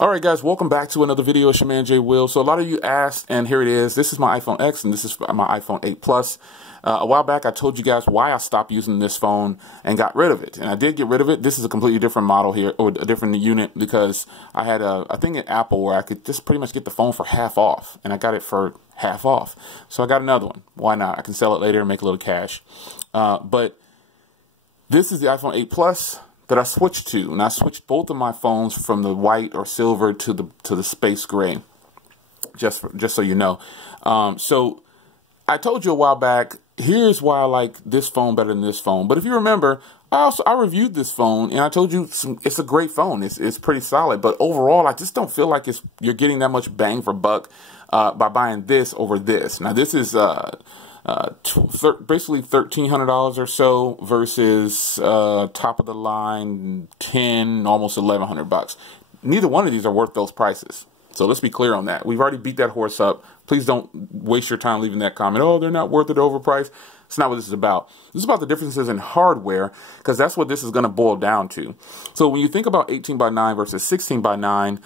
All right, guys, welcome back to another video. It's your man, Jay Will. So a lot of you asked, and here it is. This is my iPhone X, and this is my iPhone 8 Plus. A while back, I told you guys why I stopped using this phone and got rid of it. And I did get rid of it. This is a completely different model here, or a different unit, because I had a thing at Apple where I could just pretty much get the phone for half off, and I got it for half off. So I got another one. Why not? I can sell it later and make a little cash. But this is the iPhone 8 Plus that I switched to, and I switched both of my phones from the white or silver to the space gray, just so you know. So I told you a while back, here's why I like this phone better than this phone. But if you remember, I reviewed this phone, and I told you it's a great phone. It's pretty solid, but overall, I just don't feel like you're getting that much bang for buck by buying this over this. Now, this is basically $1,300 or so versus top of the line almost $1,100. Neither one of these are worth those prices. So let's be clear on that. We've already beat that horse up. Please don't waste your time leaving that comment. Oh, they're not worth it, overpriced. It's not what this is about. This is about the differences in hardware, because that's what this is going to boil down to. So when you think about 18:9 versus 16:9,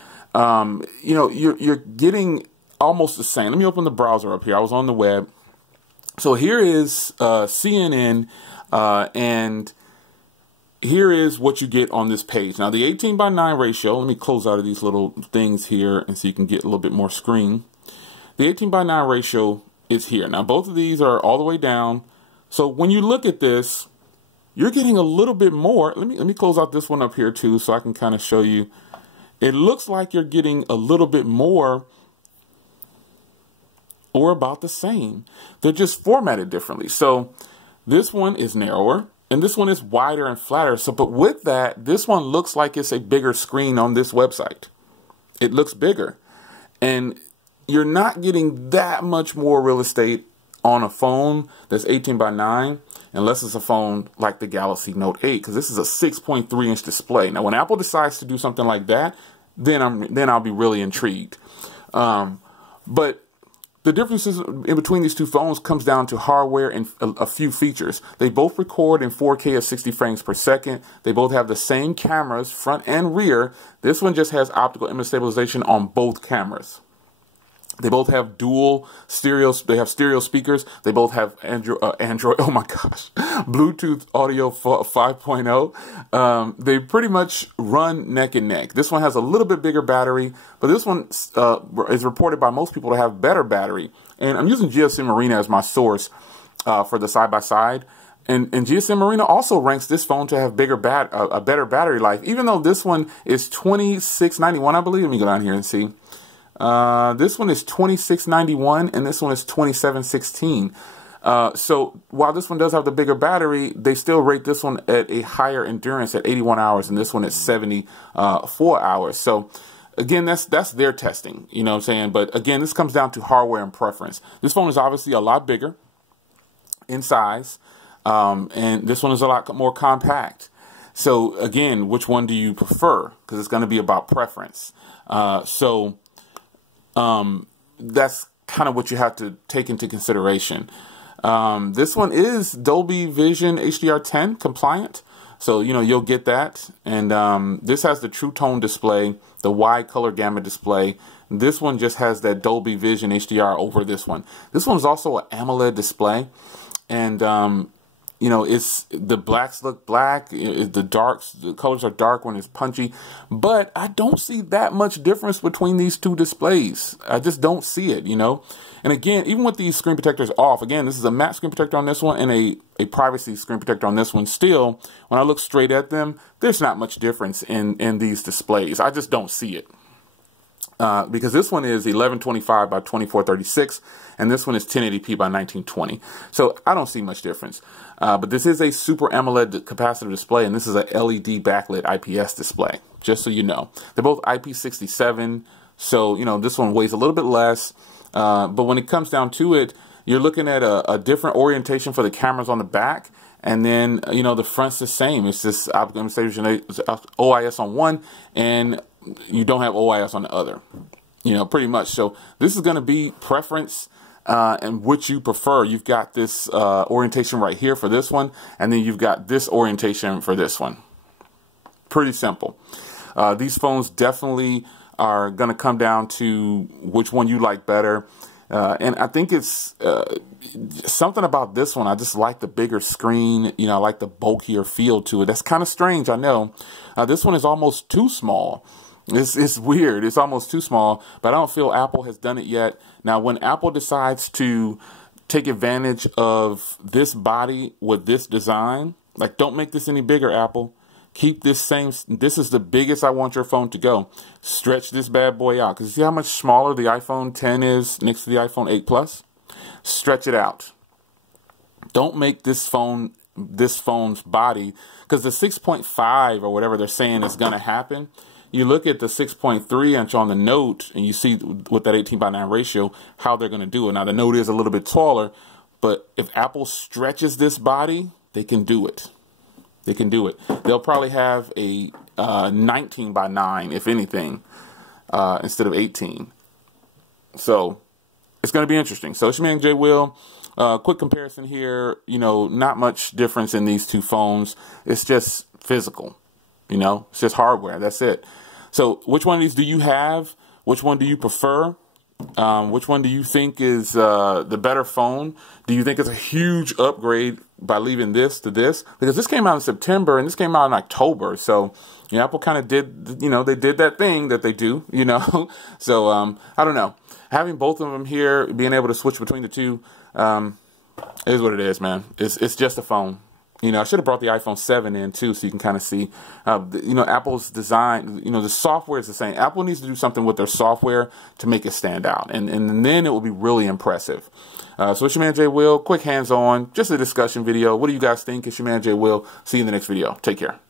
you know, you're getting almost the same. Let me open the browser up here. I was on the web. So here is CNN, and here is what you get on this page. Now, the 18:9 ratio, let me close out of these little things here and so you can get a little bit more screen. The 18:9 ratio is here. Now, both of these are all the way down. So when you look at this, you're getting a little bit more. Let me close out this one up here too, so I can kind of show you. It looks like you're getting a little bit more, or about the same. They're just formatted differently. So this one is narrower and this one is wider and flatter. So, but with that, this one looks like it's a bigger screen on this website. It looks bigger, and you're not getting that much more real estate on a phone that's 18:9 unless it's a phone like the Galaxy Note 8, because this is a 6.3-inch display. Now, when Apple decides to do something like that, then I'll be really intrigued. But the differences in between these two phones comes down to hardware and a few features. They both record in 4K at 60 frames per second. They both have the same cameras, front and rear. This one just has optical image stabilization on both cameras. They both have dual stereo. They have stereo speakers. They both have Android. Oh my gosh, Bluetooth audio 5.0. They pretty much run neck and neck. This one has a little bit bigger battery, but this one is reported by most people to have better battery. And I'm using GSM Marina as my source for the side-by-side. And GSM Marina also ranks this phone to have a better battery life, even though this one is $26.91, I believe. Let me go down here and see. This one is $26.91 and this one is $27.16. So while this one does have the bigger battery, they still rate this one at a higher endurance at 81 hours and this one at 74 hours. So again, that's their testing, you know what I'm saying? But again, this comes down to hardware and preference. This phone is obviously a lot bigger in size, and this one is a lot more compact. So again, which one do you prefer? Because it's going to be about preference. That's kind of what you have to take into consideration. This one is Dolby Vision HDR10 compliant, so you know you'll get that. And this has the True Tone display, the wide color gamut display. This one just has that Dolby Vision HDR over this one. This one's also an AMOLED display, and you know, the blacks look black, the colors are dark when it's punchy, but I don't see that much difference between these two displays. I just don't see it, you know. And again, even with these screen protectors off, again, this is a matte screen protector on this one and a privacy screen protector on this one. Still, when I look straight at them, there's not much difference in these displays. I just don't see it. Because this one is 1125 by 2436, and this one is 1080p by 1920. So I don't see much difference. But this is a Super AMOLED capacitive display, and this is a LED backlit IPS display, just so you know. They're both IP67, so, you know, this one weighs a little bit less. But when it comes down to it, you're looking at a different orientation for the cameras on the back. And then, you know, the front's the same. It's just OIS on one, and you don't have OIS on the other, you know, pretty much. So this is going to be preference and which you prefer. You've got this orientation right here for this one, and then you've got this orientation for this one. Pretty simple. These phones definitely are going to come down to which one you like better. And I think it's something about this one. I just like the bigger screen. You know, I like the bulkier feel to it. That's kind of strange, I know. This one is almost too small. It's weird. It's almost too small, but I don't feel Apple has done it yet. Now, when Apple decides to take advantage of this body with this design, like, don't make this any bigger, Apple. Keep this same. This is the biggest I want your phone to go. Stretch this bad boy out. Because you see how much smaller the iPhone 10 is next to the iPhone 8 Plus? Stretch it out. Don't make this phone's body, because the 6.5 or whatever they're saying is going to happen. You look at the 6.3 inch on the Note, and you see with that 18:9 ratio how they're going to do it. Now, the Note is a little bit taller, but if Apple stretches this body, they can do it. They can do it. They'll probably have a 19:9, if anything, instead of 18. So it's going to be interesting. So it's your man Jay Will. Quick comparison here. You know, not much difference in these two phones. It's just physical. You know, it's just hardware. That's it. So which one of these do you have? Which one do you prefer? Which one do you think is the better phone? Do you think it's a huge upgrade by leaving this to this? Because this came out in September and this came out in October. So, you know, Apple kind of did, you know, they did that thing that they do, you know. So, I don't know. Having both of them here, being able to switch between the two, is what it is, man. It's just a phone. You know, I should have brought the iPhone 7 in too, so you can kind of see, you know, Apple's design. You know, the software is the same. Apple needs to do something with their software to make it stand out, and then it will be really impressive. So it's your man Jay Will. Quick hands-on, just a discussion video. What do you guys think? It's your man Jay Will. See you in the next video. Take care.